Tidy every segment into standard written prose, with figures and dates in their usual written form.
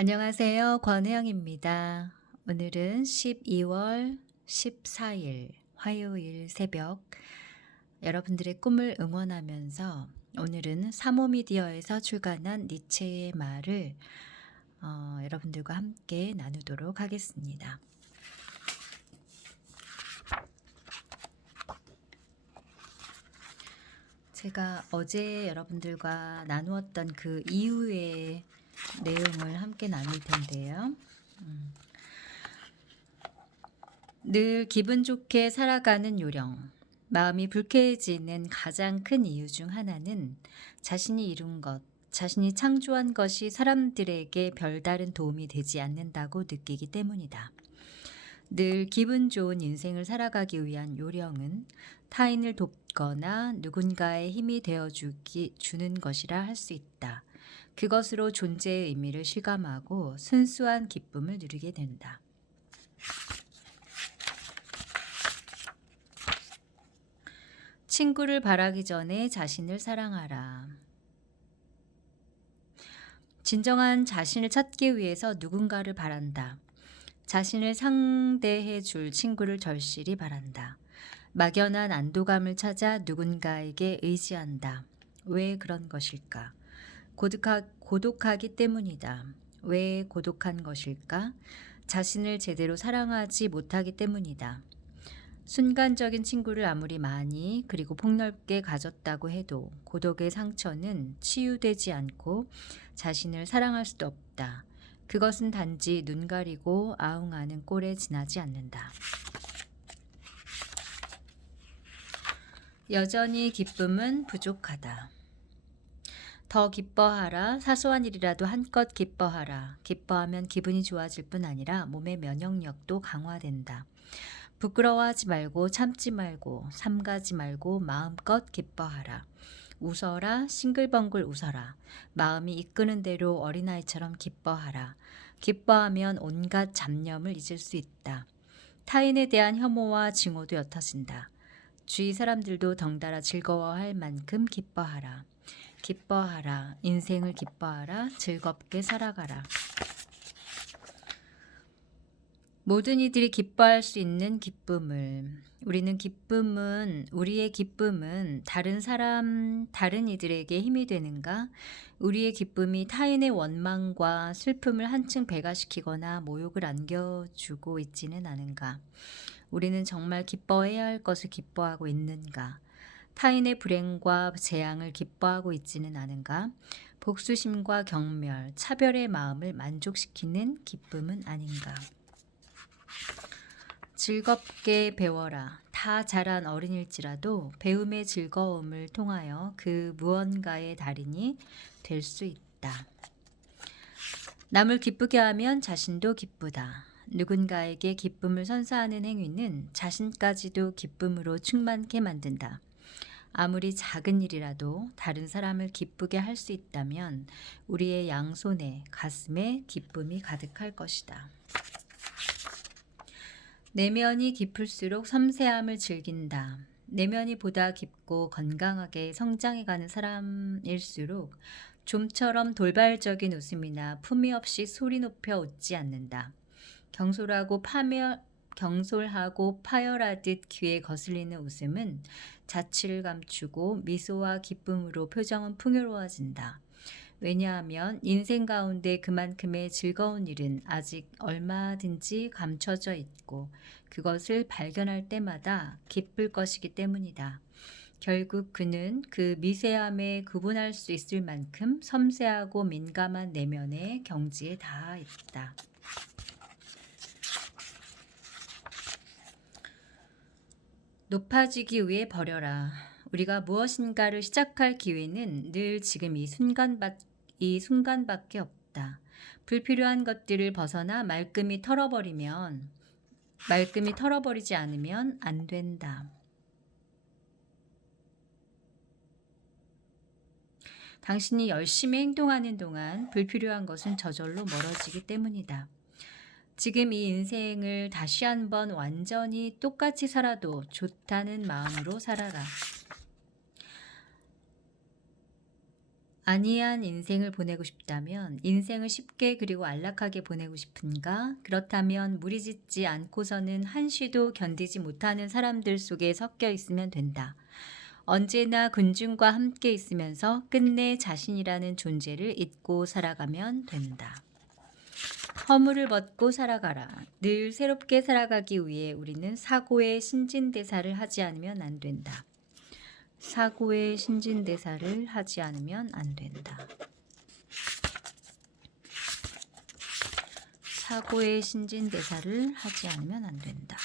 안녕하세요. 권혜영입니다. 오늘은 12월 14일 화요일 새벽 여러분들의 꿈을 응원하면서 오늘은 사모미디어에서 출간한 니체의 말을 여러분들과 함께 나누도록 하겠습니다. 제가 어제 여러분들과 나누었던 그 이후의 내용을 함께 나눌 텐데요. 늘 기분 좋게 살아가는 요령. 마음이 불쾌해지는 가장 큰 이유 중 하나는 자신이 이룬 것, 자신이 창조한 것이 사람들에게 별다른 도움이 되지 않는다고 느끼기 때문이다. 늘 기분 좋은 인생을 살아가기 위한 요령은 타인을 돕거나 누군가의 힘이 주는 것이라 할 수 있다. 그것으로 존재의 의미를 실감하고 순수한 기쁨을 누리게 된다. 친구를 바라기 전에 자신을 사랑하라. 진정한 자신을 찾기 위해서 누군가를 바란다. 자신을 상대해 줄 친구를 절실히 바란다. 막연한 안도감을 찾아 누군가에게 의지한다. 왜 그런 것일까? 고독하기 때문이다. 왜 고독한 것일까? 자신을 제대로 사랑하지 못하기 때문이다. 순간적인 친구를 아무리 많이 그리고 폭넓게 가졌다고 해도 고독의 상처는 치유되지 않고 자신을 사랑할 수도 없다. 그것은 단지 눈 가리고 아웅하는 꼴에 지나지 않는다. 여전히 기쁨은 부족하다. 더 기뻐하라. 사소한 일이라도 한껏 기뻐하라. 기뻐하면 기분이 좋아질 뿐 아니라 몸의 면역력도 강화된다. 부끄러워하지 말고 참지 말고 삼가지 말고 마음껏 기뻐하라. 웃어라. 싱글벙글 웃어라. 마음이 이끄는 대로 어린아이처럼 기뻐하라. 기뻐하면 온갖 잡념을 잊을 수 있다. 타인에 대한 혐오와 증오도 옅어진다. 주위 사람들도 덩달아 즐거워할 만큼 기뻐하라. 기뻐하라. 인생을 기뻐하라. 즐겁게 살아가라. 모든 이들이 기뻐할 수 있는 기쁨을 우리의 기쁨은 다른 사람, 다른 이들에게 힘이 되는가? 우리의 기쁨이 타인의 원망과 슬픔을 한층 배가시키거나 모욕을 안겨주고 있지는 않은가? 우리는 정말 기뻐해야 할 것을 기뻐하고 있는가? 타인의 불행과 재앙을 기뻐하고 있지는 않은가? 복수심과 경멸, 차별의 마음을 만족시키는 기쁨은 아닌가? 즐겁게 배워라. 다 자란 어린일지라도 배움의 즐거움을 통하여 그 무언가의 달인이 될 수 있다. 남을 기쁘게 하면 자신도 기쁘다. 누군가에게 기쁨을 선사하는 행위는 자신까지도 기쁨으로 충만케 만든다. 아무리 작은 일이라도 다른 사람을 기쁘게 할 수 있다면 우리의 양손에 가슴에 기쁨이 가득할 것이다. 내면이 깊을수록 섬세함을 즐긴다. 내면이 보다 깊고 건강하게 성장해가는 사람일수록 좀처럼 돌발적인 웃음이나 품위 없이 소리 높여 웃지 않는다. 경솔하고 파열하듯 귀에 거슬리는 웃음은 자취를 감추고 미소와 기쁨으로 표정은 풍요로워진다. 왜냐하면 인생 가운데 그만큼의 즐거운 일은 아직 얼마든지 감춰져 있고 그것을 발견할 때마다 기쁠 것이기 때문이다. 결국 그는 그 미세함에 구분할 수 있을 만큼 섬세하고 민감한 내면의 경지에 닿아 있다. 높아지기 위해 버려라. 우리가 무엇인가를 시작할 기회는 늘 지금 이 순간밖에 없다. 불필요한 것들을 벗어나 말끔히 털어버리지 않으면 안 된다. 당신이 열심히 행동하는 동안 불필요한 것은 저절로 멀어지기 때문이다. 지금 이 인생을 다시 한번 완전히 똑같이 살아도 좋다는 마음으로 살아라. 안이한 인생을 보내고 싶다면 인생을 쉽게 그리고 안락하게 보내고 싶은가? 그렇다면 무리짓지 않고서는 한시도 견디지 못하는 사람들 속에 섞여 있으면 된다. 언제나 군중과 함께 있으면서 끝내 자신이라는 존재를 잊고 살아가면 된다. 허물을 벗고 살아가라. 늘 새롭게 살아가기 위해 우리는 사고의 신진대사를 하지 않으면 안 된다. 사고의 신진대사를 하지 않으면 안 된다. 사고의 신진대사를 하지 않으면 안 된다.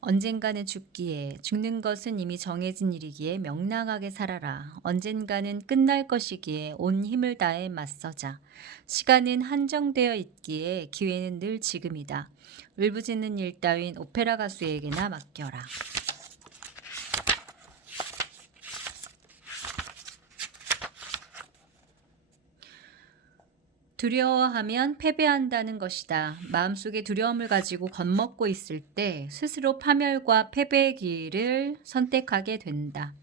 언젠가는 죽기에 죽는 것은 이미 정해진 일이기에 명랑하게 살아라. 언젠가는 끝날 것이기에 온 힘을 다해 맞서자. 시간은 한정되어 있기에 기회는 늘 지금이다. 울부짖는 일 따윈 오페라 가수에게나 맡겨라. 두려워하면 패배한다는 것이다. 마음속에 두려움을 가지고 겁먹고 있을 때 스스로 파멸과 패배의 길을 선택하게 된다.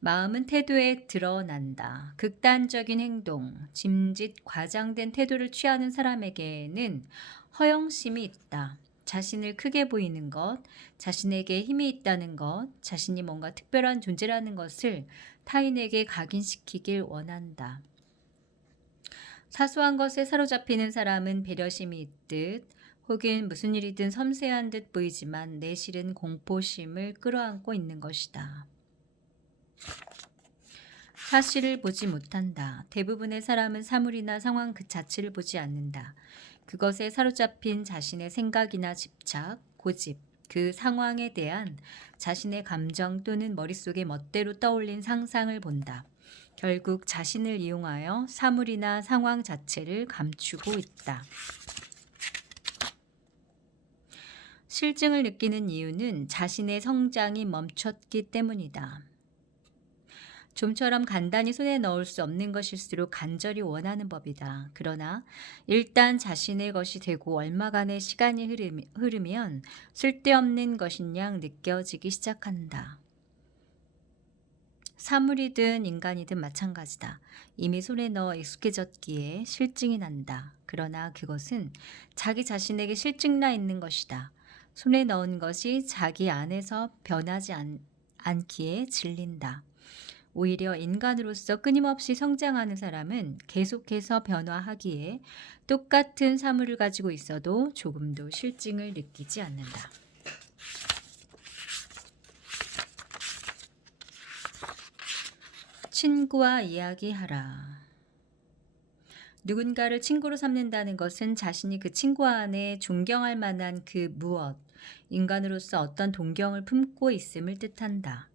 마음은 태도에 드러난다. 극단적인 행동, 짐짓 과장된 태도를 취하는 사람에게는 허영심이 있다. 자신을 크게 보이는 것, 자신에게 힘이 있다는 것, 자신이 뭔가 특별한 존재라는 것을 타인에게 각인시키길 원한다. 사소한 것에 사로잡히는 사람은 배려심이 있듯 혹은 무슨 일이든 섬세한 듯 보이지만 내실은 공포심을 끌어안고 있는 것이다. 사실을 보지 못한다. 대부분의 사람은 사물이나 상황 그 자체를 보지 않는다. 그것에 사로잡힌 자신의 생각이나 집착, 고집, 그 상황에 대한 자신의 감정 또는 머릿속에 멋대로 떠올린 상상을 본다. 결국 자신을 이용하여 사물이나 상황 자체를 감추고 있다. 실증을 느끼는 이유는 자신의 성장이 멈췄기 때문이다. 좀처럼 간단히 손에 넣을 수 없는 것일수록 간절히 원하는 법이다. 그러나 일단 자신의 것이 되고 얼마간의 시간이 흐르면 쓸데없는 것인 양 느껴지기 시작한다. 사물이든 인간이든 마찬가지다. 이미 손에 넣어 익숙해졌기에 실증이 난다. 그러나 그것은 자기 자신에게 실증나 있는 것이다. 손에 넣은 것이 자기 안에서 변하지 않기에 질린다. 오히려 인간으로서 끊임없이 성장하는 사람은 계속해서 변화하기에 똑같은 사물을 가지고 있어도 조금도 실증을 느끼지 않는다. 친구와 이야기하라. 누군가를 친구로 삼는다는 것은 자신이 그 친구 안에 존경할 만한 그 무엇, 인간으로서 어떤 동경을 품고 있음을 뜻한다.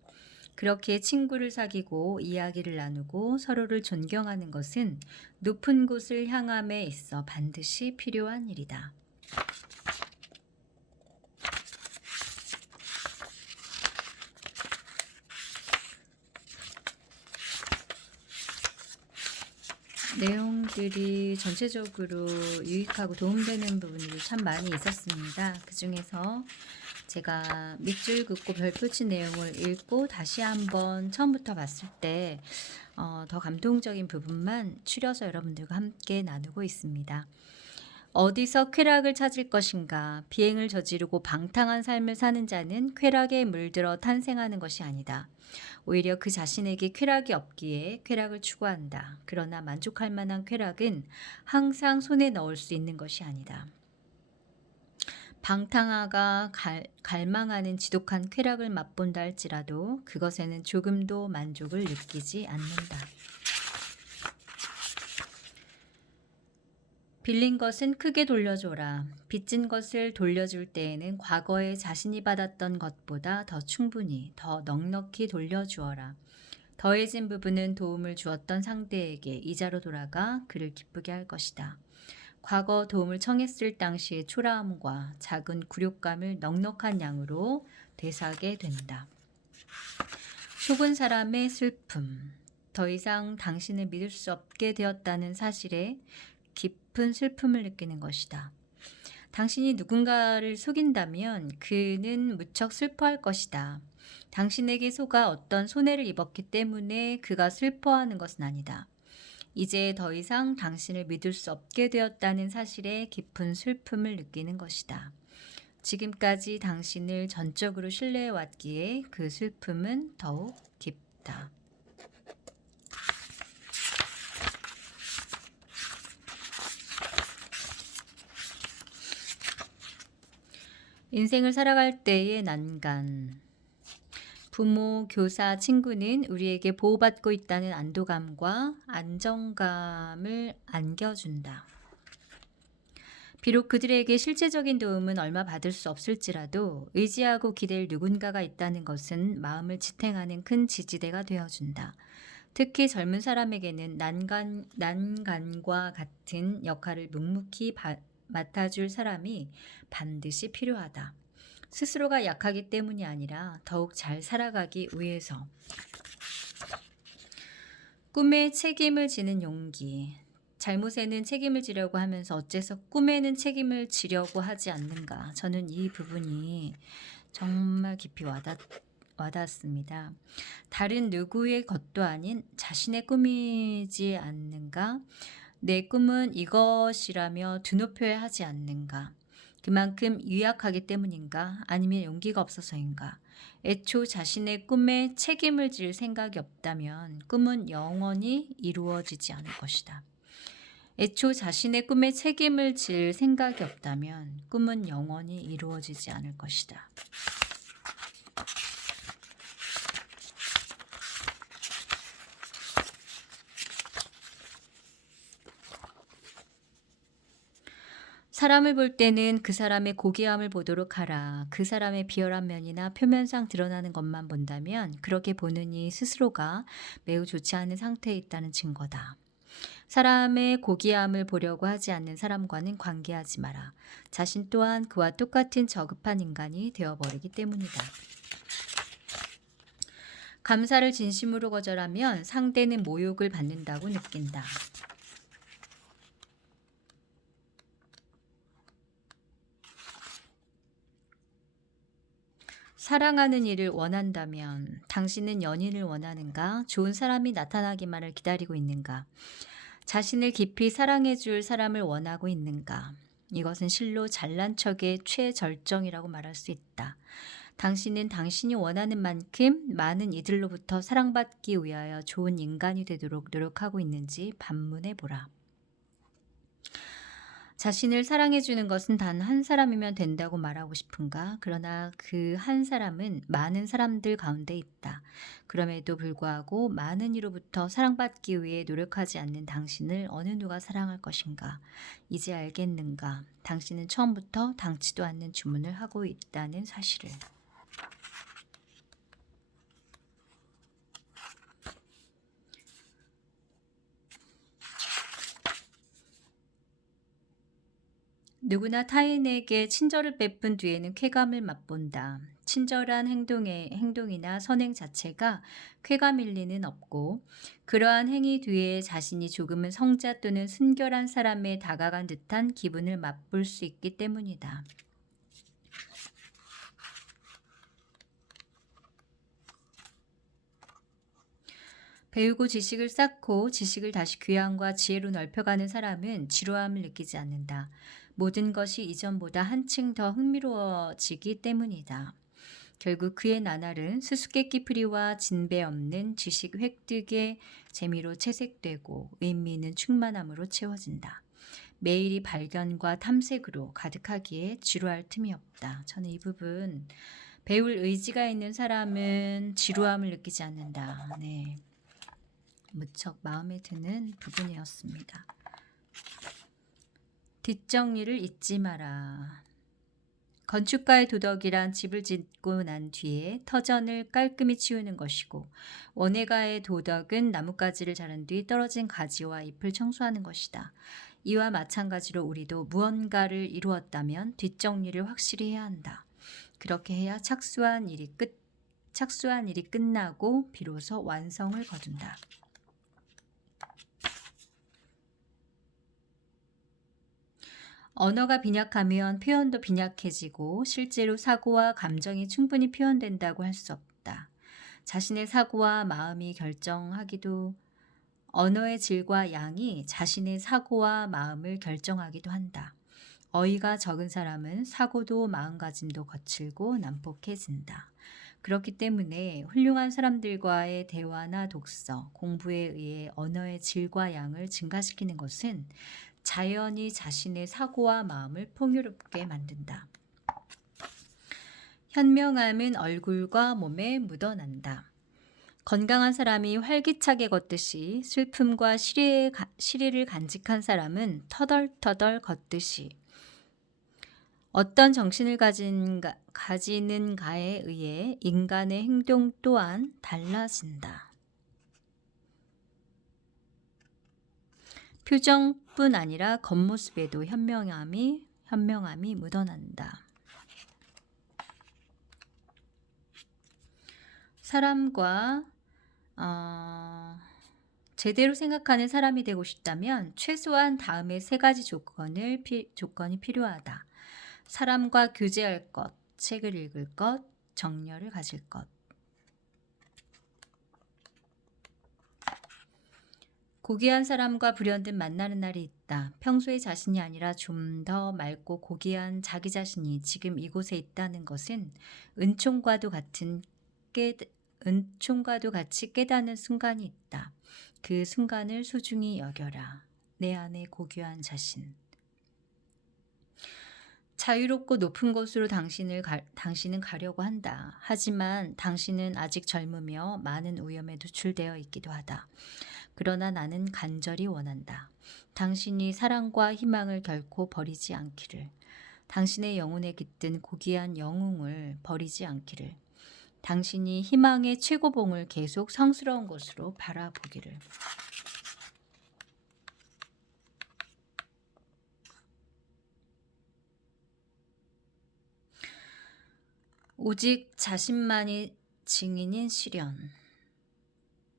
그렇게 친구를 사귀고 이야기를 나누고 서로를 존경하는 것은 높은 곳을 향함에 있어 반드시 필요한 일이다. 내용들이 전체적으로 유익하고 도움되는 부분들이 참 많이 있었습니다. 그 중에서 제가 밑줄 긋고 별표친 내용을 읽고 다시 한번 처음부터 봤을 때 더 감동적인 부분만 추려서 여러분들과 함께 나누고 있습니다. 어디서 쾌락을 찾을 것인가? 비행을 저지르고 방탕한 삶을 사는 자는 쾌락에 물들어 탄생하는 것이 아니다. 오히려 그 자신에게 쾌락이 없기에 쾌락을 추구한다. 그러나 만족할 만한 쾌락은 항상 손에 넣을 수 있는 것이 아니다. 방탕하가 갈망하는 지독한 쾌락을 맛본다 할지라도 그것에는 조금도 만족을 느끼지 않는다. 빌린 것은 크게 돌려줘라. 빚진 것을 돌려줄 때에는 과거에 자신이 받았던 것보다 더 충분히, 더 넉넉히 돌려주어라. 더해진 부분은 도움을 주었던 상대에게 이자로 돌아가 그를 기쁘게 할 것이다. 과거 도움을 청했을 당시의 초라함과 작은 굴욕감을 넉넉한 양으로 되사게 된다. 속은 사람의 슬픔. 더 이상 당신을 믿을 수 없게 되었다는 사실에 깊은 슬픔을 느끼는 것이다. 당신이 누군가를 속인다면 그는 무척 슬퍼할 것이다. 당신에게 속아 어떤 손해를 입었기 때문에 그가 슬퍼하는 것은 아니다. 이제 더 이상 당신을 믿을 수 없게 되었다는 사실에 깊은 슬픔을 느끼는 것이다. 지금까지 당신을 전적으로 신뢰해 왔기에 그 슬픔은 더욱 깊다. 인생을 살아갈 때의 난간. 부모, 교사, 친구는 우리에게 보호받고 있다는 안도감과 안정감을 안겨준다. 비록 그들에게 실제적인 도움은 얼마 받을 수 없을지라도 의지하고 기댈 누군가가 있다는 것은 마음을 지탱하는 큰 지지대가 되어준다. 특히 젊은 사람에게는 난간과 같은 역할을 묵묵히 맡아줄 사람이 반드시 필요하다. 스스로가 약하기 때문이 아니라 더욱 잘 살아가기 위해서. 꿈에 책임을 지는 용기. 잘못에는 책임을 지려고 하면서 어째서 꿈에는 책임을 지려고 하지 않는가. 저는 이 부분이 정말 깊이 와닿습니다. 다른 누구의 것도 아닌 자신의 꿈이지 않는가? 내 꿈은 이것이라며 드높여야 하지 않는가? 그만큼 유약하기 때문인가? 아니면 용기가 없어서인가? 애초 자신의 꿈에 책임을 질 생각이 없다면 꿈은 영원히 이루어지지 않을 것이다. 애초 자신의 꿈에 책임을 질 생각이 없다면 꿈은 영원히 이루어지지 않을 것이다. 사람을 볼 때는 그 사람의 고귀함을 보도록 하라. 그 사람의 비열한 면이나 표면상 드러나는 것만 본다면 그렇게 보는 이 스스로가 매우 좋지 않은 상태에 있다는 증거다. 사람의 고귀함을 보려고 하지 않는 사람과는 관계하지 마라. 자신 또한 그와 똑같은 저급한 인간이 되어버리기 때문이다. 감사를 진심으로 거절하면 상대는 모욕을 받는다고 느낀다. 사랑하는 일을 원한다면 당신은 연인을 원하는가? 좋은 사람이 나타나기만을 기다리고 있는가? 자신을 깊이 사랑해줄 사람을 원하고 있는가? 이것은 실로 잘난 척의 최절정이라고 말할 수 있다. 당신은 당신이 원하는 만큼 많은 이들로부터 사랑받기 위하여 좋은 인간이 되도록 노력하고 있는지 반문해 보라. 자신을 사랑해주는 것은 단 한 사람이면 된다고 말하고 싶은가? 그러나 그 한 사람은 많은 사람들 가운데 있다. 그럼에도 불구하고 많은 이로부터 사랑받기 위해 노력하지 않는 당신을 어느 누가 사랑할 것인가? 이제 알겠는가? 당신은 처음부터 당치도 않는 주문을 하고 있다는 사실을. 누구나 타인에게 친절을 베푼 뒤에는 쾌감을 맛본다. 친절한 행동이나 선행 자체가 쾌감일 리는 없고 그러한 행위 뒤에 자신이 조금은 성자 또는 순결한 사람에 다가간 듯한 기분을 맛볼 수 있기 때문이다. 배우고 지식을 쌓고 지식을 다시 교양과 지혜로 넓혀가는 사람은 지루함을 느끼지 않는다. 모든 것이 이전보다 한층 더 흥미로워지기 때문이다. 결국 그의 나날은 수수께끼 풀이와 진배 없는 지식 획득의 재미로 채색되고 의미 있는 충만함으로 채워진다. 매일이 발견과 탐색으로 가득하기에 지루할 틈이 없다. 저는 이 부분 배울 의지가 있는 사람은 지루함을 느끼지 않는다. 네. 무척 마음에 드는 부분이었습니다. 뒷정리를 잊지 마라. 건축가의 도덕이란 집을 짓고 난 뒤에 터전을 깔끔히 치우는 것이고 원예가의 도덕은 나뭇가지를 자른 뒤 떨어진 가지와 잎을 청소하는 것이다. 이와 마찬가지로 우리도 무언가를 이루었다면 뒷정리를 확실히 해야 한다. 그렇게 해야 착수한 일이 끝나고 비로소 완성을 거둔다. 언어가 빈약하면 표현도 빈약해지고 실제로 사고와 감정이 충분히 표현된다고 할 수 없다. 자신의 사고와 마음이 결정하기도 언어의 질과 양이 자신의 사고와 마음을 결정하기도 한다. 어이가 적은 사람은 사고도 마음가짐도 거칠고 난폭해진다. 그렇기 때문에 훌륭한 사람들과의 대화나 독서, 공부에 의해 언어의 질과 양을 증가시키는 것은 자연히 자신의 사고와 마음을 풍요롭게 만든다. 현명함은 얼굴과 몸에 묻어난다. 건강한 사람이 활기차게 걷듯이 슬픔과 시리를 간직한 사람은 터덜터덜 걷듯이 어떤 정신을 가지는가에 의해 인간의 행동 또한 달라진다. 표정뿐 아니라 겉모습에도 현명함이 묻어난다. 사람과 제대로 생각하는 사람이 되고 싶다면 최소한 다음의 세 가지 조건이 필요하다. 사람과 교제할 것, 책을 읽을 것, 정열을 가질 것. 고귀한 사람과 불현듯 만나는 날이 있다. 평소의 자신이 아니라 좀 더 맑고 고귀한 자기 자신이 지금 이곳에 있다는 것은 은총과도 같이 깨닫는 순간이 있다. 그 순간을 소중히 여겨라. 내 안의 고귀한 자신. 자유롭고 높은 곳으로 당신은 가려고 한다. 하지만 당신은 아직 젊으며 많은 위험에 노출되어 있기도 하다. 그러나 나는 간절히 원한다. 당신이 사랑과 희망을 결코 버리지 않기를. 당신의 영혼에 깃든 고귀한 영웅을 버리지 않기를. 당신이 희망의 최고봉을 계속 성스러운 곳으로 바라보기를. 오직 자신만이 증인인 시련.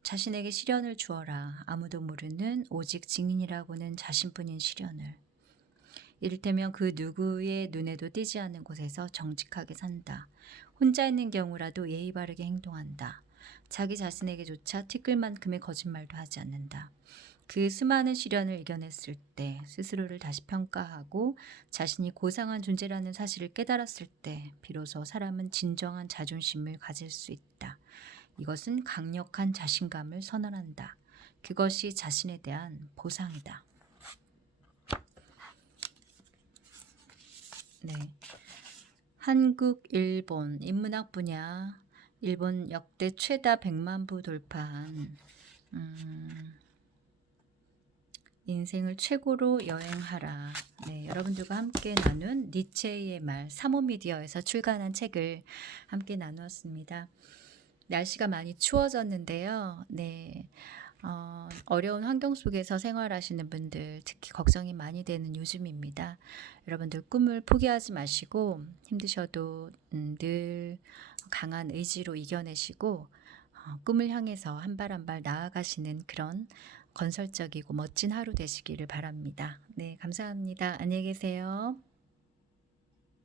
자신에게 시련을 주어라. 아무도 모르는 오직 증인이라고는 자신뿐인 시련을. 이를테면 그 누구의 눈에도 띄지 않는 곳에서 정직하게 산다. 혼자 있는 경우라도 예의 바르게 행동한다. 자기 자신에게조차 티끌만큼의 거짓말도 하지 않는다. 그 수많은 시련을 이겨냈을 때, 스스로를 다시 평가하고 자신이 고상한 존재라는 사실을 깨달았을 때 비로소 사람은 진정한 자존심을 가질 수 있다. 이것은 강력한 자신감을 선언한다. 그것이 자신에 대한 보상이다. 네. 한국, 일본 인문학 분야 일본 역대 최다 100만 부 돌파한 인생을 최고로 여행하라. 네, 여러분들과 함께 나눈 니체의 말, 사모미디어에서 출간한 책을 함께 나누었습니다. 날씨가 많이 추워졌는데요. 네, 어려운 환경 속에서 생활하시는 분들, 특히 걱정이 많이 되는 요즘입니다. 여러분들 꿈을 포기하지 마시고 힘드셔도 늘 강한 의지로 이겨내시고 꿈을 향해서 한 발 한 발 나아가시는 그런 건설적이고 멋진 하루 되시기를 바랍니다. 네, 감사합니다. 안녕히 계세요.